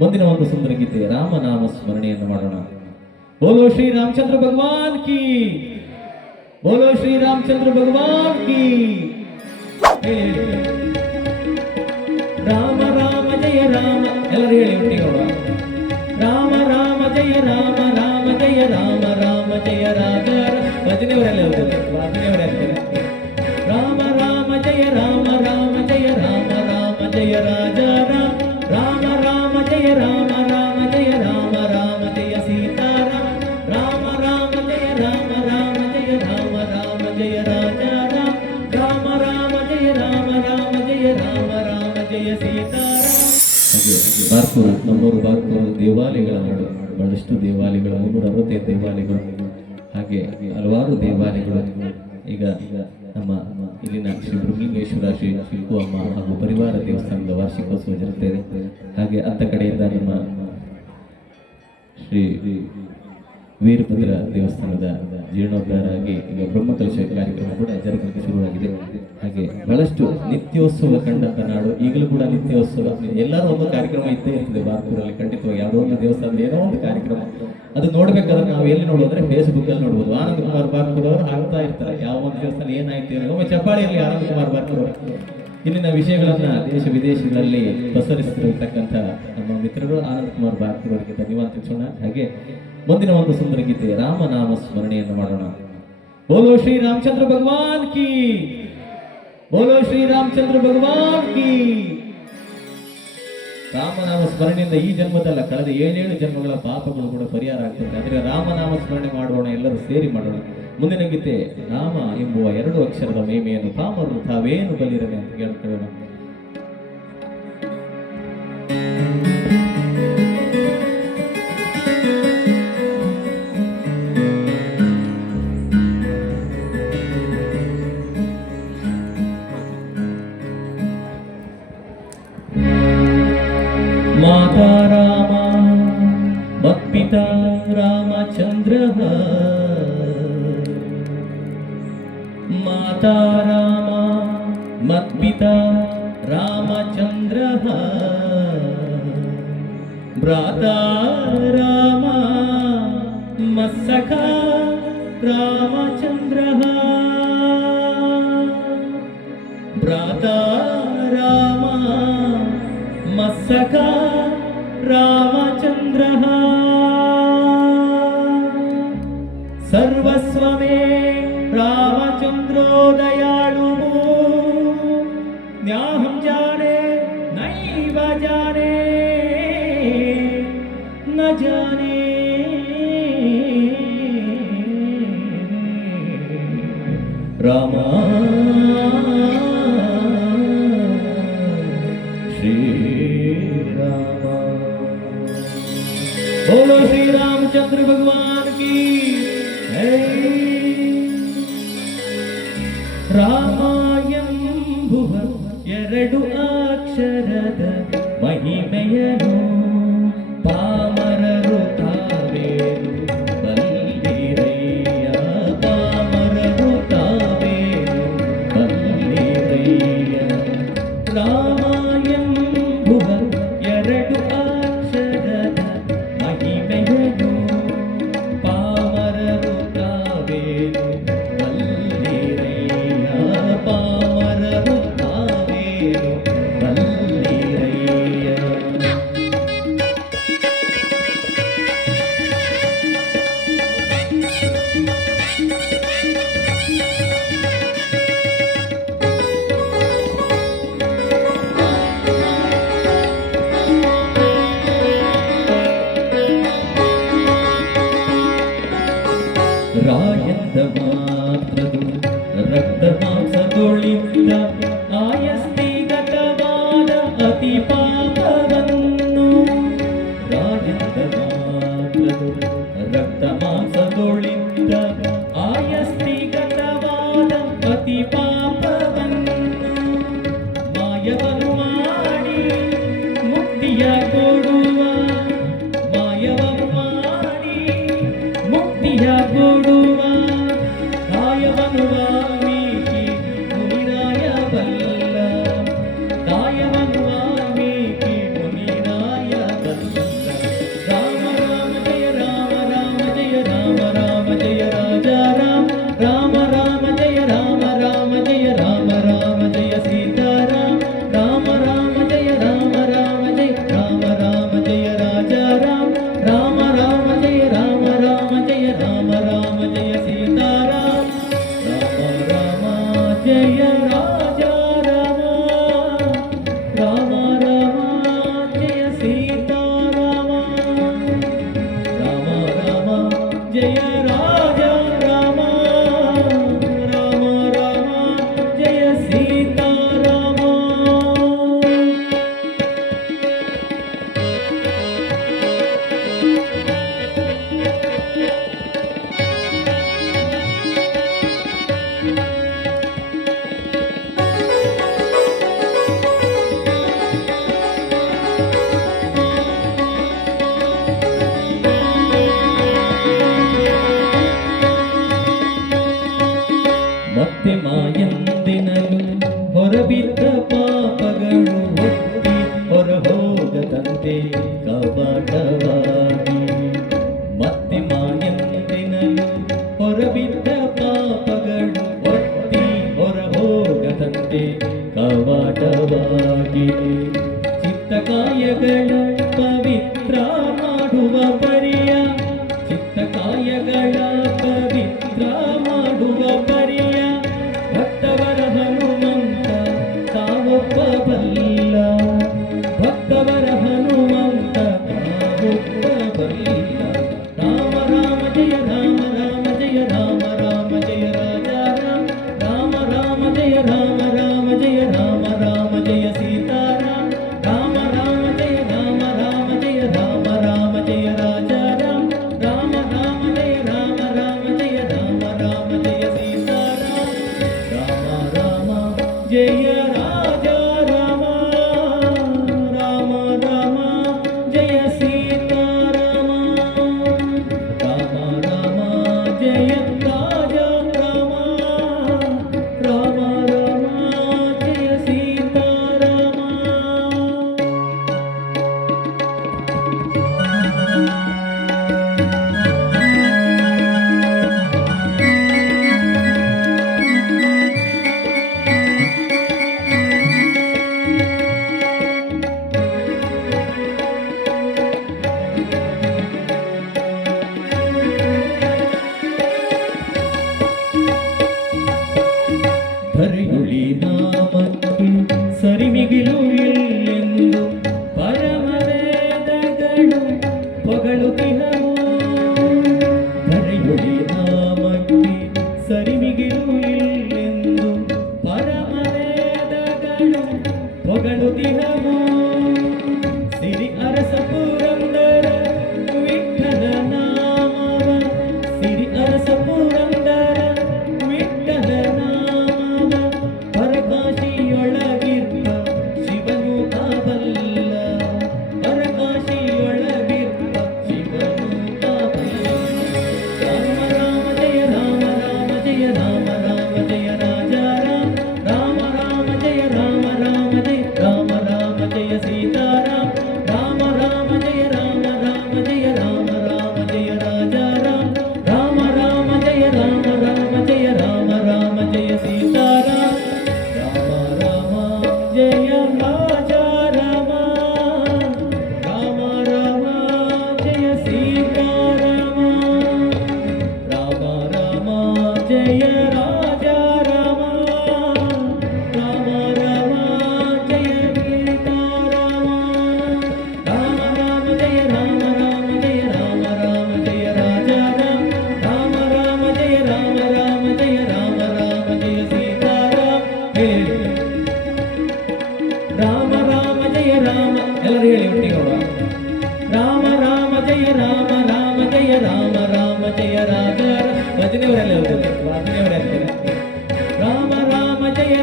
ಮುಂದಿನ ಒಂದು ಸುಂದರ ಗೀತೆ ರಾಮನಾಮ ಸ್ಮರಣೆಯನ್ನು ಮಾಡೋಣ. ಬೋಲೋ ಶ್ರೀ ರಾಮಚಂದ್ರ ಭಗವಾನ್ ಕಿ. ಬೋಲೋ ಶ್ರೀ ರಾಮಚಂದ್ರ ಭಗವಾನ್ ಕಿ. ರಾಮ ರಾಮ, ಜಯ ರಾಮ. ಎಲ್ಲರೂ ಹೇಳಿ ಒಟ್ಟಿಗೆ ರಾಮ ರಾಮ, ಜಯ ರಾಮ ರಾಮ, ಜಯ ರಾಮ ರಾಮ, ಜಯ ರಾಜ. ಭಜನೆಯವರೆಲ್ಲ ಹೇಳ್ತಾರೆ ಭಜನೆಯವರೇ ಬಾರ್ಕೂರು ನಮ್ಮೂರು ಬಾರ್ಕೂರು ದೇವಾಲಯಗಳ ನಾಡು ಬಹಳಷ್ಟು ದೇವಾಲಯಗಳು, ಮುನ್ನೂರ ಅರವತ್ತೈದು ದೇವಾಲಯಗಳು, ಹಾಗೆ ಹಲವಾರು ದೇವಾಲಯಗಳು. ಈಗ ನಮ್ಮ ಇಲ್ಲಿನ ಶ್ರೀ ಬೃಹಲಿಂಗೇಶ್ವರ ಶ್ರೀ ಶಿಲ್ಪು ಅಮ್ಮ ಹಾಗೂ ಪರಿವಾರ ದೇವಸ್ಥಾನದ ವಾರ್ಷಿಕೋತ್ಸವ ಜರುಗ್ತಾ ಹಾಗೆ ಅತ್ತ ಕಡೆಯಿಂದ ನಮ್ಮ ಶ್ರೀ ವೀರಭದ್ರ ದೇವಸ್ಥಾನದ ಜೀರ್ಣೋದ್ಧಾರ ಆಗಿ ಈಗ ಬ್ರಹ್ಮಕಲಶ ಕಾರ್ಯಕ್ರಮ ಕೂಡ ಜರುಗಲಿಕ್ಕೆ ಶುರುವಾಗಿದೆ. ಹಾಗೆ ಬಹಳಷ್ಟು ನಿತ್ಯೋತ್ಸವ ಕಂಡಂತ ನಾಡು, ಈಗಲೂ ಕೂಡ ನಿತ್ಯೋತ್ಸವ. ಎಲ್ಲರೂ ಒಂದು ಕಾರ್ಯಕ್ರಮ ಇದ್ದೇ ಇರ್ತದೆ ಭಾರತದಲ್ಲಿ ಖಂಡಿತವಾಗಿ ಯಾವುದೋ ಒಂದು ದೇವಸ್ಥಾನದ ಏನೋ ಒಂದು ಕಾರ್ಯಕ್ರಮ. ಅದು ನೋಡ್ಬೇಕಾದ್ರೆ ನಾವು ಎಲ್ಲಿ ನೋಡೋದ್ರೆ ಫೇಸ್ಬುಕ್ ಅಲ್ಲಿ ನೋಡ್ಬೋದು. ಆನಂದ್ ಕುಮಾರ್ ಅವರು ಹಾಕ್ತಾ ಇರ್ತಾರೆ. ಯಾವ ಒಂದು ದೇವಸ್ಥಾನ ಏನಾಯ್ತು ಏನೋ. ಒಮ್ಮೆ ಚಪ್ಪಾಳಿಯಲ್ಲಿ ಆನಂದ್ ಕುಮಾರ್ ಅವರು. ಇಲ್ಲಿನ ವಿಷಯಗಳನ್ನ ದೇಶ ವಿದೇಶಗಳಲ್ಲಿ ಪ್ರಸರಿಸುತ್ತಿರತಕ್ಕಂಥ ನಮ್ಮ ಮಿತ್ರರು ಆನಂದ್ ಕುಮಾರ್ ಅವರಿಗೆ ಧನ್ಯವಾದ ತಿಳಿಸೋಣ. ಹಾಗೆ ಮುಂದಿನ ಒಂದು ಸುಂದರ ಗೀತೆ ರಾಮನಾಮ ಸ್ಮರಣೆಯನ್ನು ಮಾಡೋಣ. ಬೋಲೋ ಶ್ರೀ ರಾಮಚಂದ್ರ ಭಗವಾನ್ ಕಿ. ಬೋಲೋ ಶ್ರೀ ರಾಮಚಂದ್ರ ಭಗವಾನ್ ಕಿ. ರಾಮನಾಮ ಸ್ಮರಣೆಯಿಂದ ಈ ಜನ್ಮದಲ್ಲ ಕಳೆದ ಏಳೇಳು ಜನ್ಮಗಳ ಪಾಪಗಳು ಕೂಡ ಪರಿಹಾರ ಆಗ್ತದೆ. ಆದರೆ ರಾಮನಾಮ ಸ್ಮರಣೆ ಮಾಡೋಣ ಎಲ್ಲರೂ ಸೇರಿ ಮಾಡೋಣ. ಮುಂದಿನ ಗೀತೆ, ರಾಮ ಎಂಬುವ ಎರಡು ಅಕ್ಷರದ ಮೇಮೆಯನ್ನು ತಾಮರು ತಾವೇನು ಬಲಿರಲಿ ಅಂತ ಕೇಳ್ತೇವೆ माता रामा मत्पिता रामचन्द्रः माता रामा मत्पिता रामचन्द्रः भ्राता रामा मत्सखा रामचन्द्रः भ्राता रामा मत्सखा रामचन्द्रः सर्वस्वमे रामचन्द्रो दयालुः न्याहं जाने नैव जाने न जाने रामा श्रीराम बोलो श्री रामचंद्र भगवान की जय ರಾಮಾಯಂಬುವ ಎರಡು ಅಕ್ಷರದ ಮಹಿಮೆಯನು ಕೊಡುವ ಕಾಯವನ್ನು ಮತ್ತೆ ಮಾಯಂದಿನಲು ಹೊರಬಿದ್ದ ಪಾಪಗಳು ಒತ್ತಿ ಹೊರಹೋಗದಂತೆ ಕಪಟವಾಗಿ ಮತ್ತೆ ಮಾಯಂದಿನಲು ಹೊರಬಿದ್ದ ಪಾಪಗಳು ಒತ್ತಿ ಹೊರಹೋಗದಂತೆ ಕವಾಟವಾಗಿ. ಚಿತ್ತಕಾಯಗಳ কেহ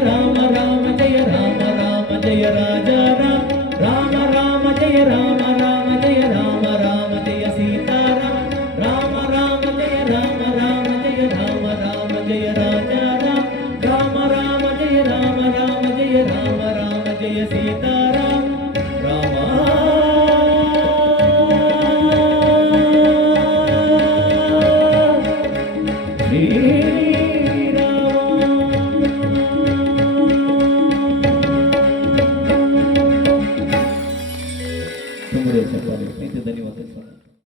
ರಾಮ